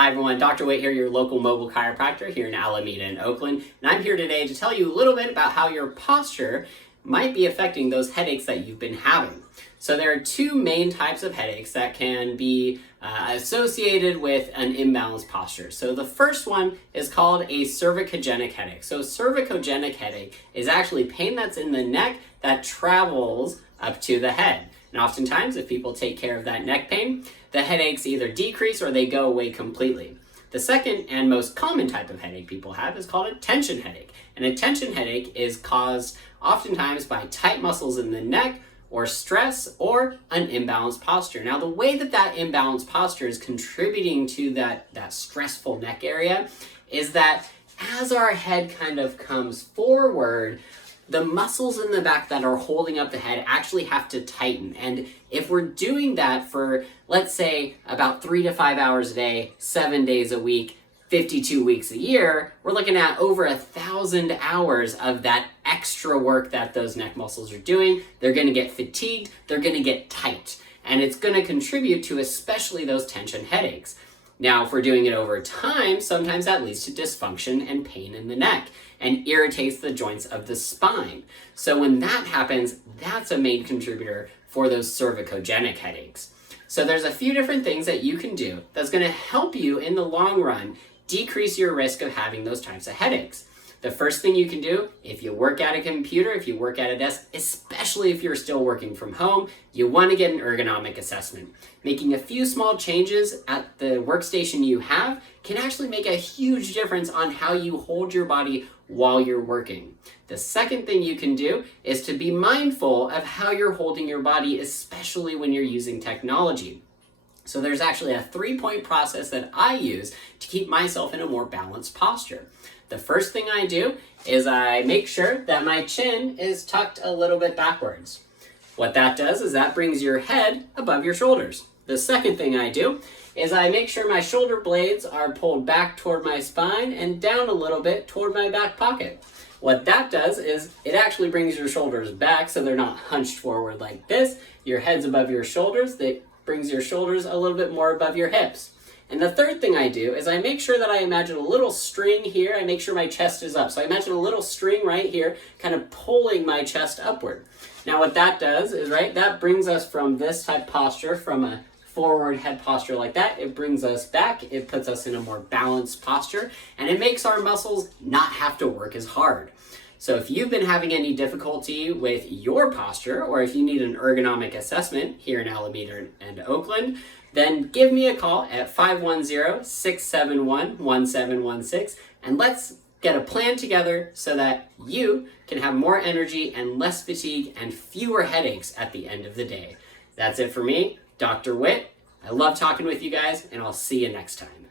Hi everyone, Dr. Witt here, your local mobile chiropractor here in Alameda and Oakland. And I'm here today to tell you a little bit about how your posture might be affecting those headaches that you've been having. So there are two main types of headaches that can be associated with an imbalanced posture. So the first one is called a cervicogenic headache. So cervicogenic headache is actually pain that's in the neck that travels up to the head. And oftentimes, if people take care of that neck pain, the headaches either decrease or they go away completely. The second and most common type of headache people have is called a tension headache. And a tension headache is caused oftentimes by tight muscles in the neck or stress or an imbalanced posture. Now, the way that imbalanced posture is contributing to that stressful neck area is that as our head kind of comes forward, the muscles in the back that are holding up the head actually have to tighten. And if we're doing that for, let's say, about 3 to 5 hours a day, 7 days a week, 52 weeks a year, we're looking at over 1,000 hours of that extra work that those neck muscles are doing. They're gonna get fatigued, they're gonna get tight, and it's gonna contribute to especially those tension headaches. Now, if we're doing it over time, sometimes that leads to dysfunction and pain in the neck and irritates the joints of the spine. So when that happens, that's a main contributor for those cervicogenic headaches. So there's a few different things that you can do that's going to help you in the long run decrease your risk of having those types of headaches. The first thing you can do, if you work at a computer, if you work at a desk, especially if you're still working from home, you want to get an ergonomic assessment. Making a few small changes at the workstation you have can actually make a huge difference on how you hold your body while you're working. The second thing you can do is to be mindful of how you're holding your body, especially when you're using technology. So there's actually a 3-point process that I use to keep myself in a more balanced posture. The first thing I do is I make sure that my chin is tucked a little bit backwards. What that does is that brings your head above your shoulders. The second thing I do is I make sure my shoulder blades are pulled back toward my spine and down a little bit toward my back pocket. What that does is it actually brings your shoulders back so they're not hunched forward like this. Your head's above your shoulders. That brings your shoulders a little bit more above your hips. And the third thing I do is I make sure that I imagine a little string here. I make sure my chest is up. So I imagine a little string right here kind of pulling my chest upward. Now what that does is, that brings us from this type posture, from a forward head posture like that. It brings us back. It puts us in a more balanced posture, and it makes our muscles not have to work as hard. So if you've been having any difficulty with your posture, or if you need an ergonomic assessment here in Alameda and Oakland, then give me a call at 510-671-1716, and let's get a plan together so that you can have more energy and less fatigue and fewer headaches at the end of the day. That's it for me, Dr. Witt. I love talking with you guys, and I'll see you next time.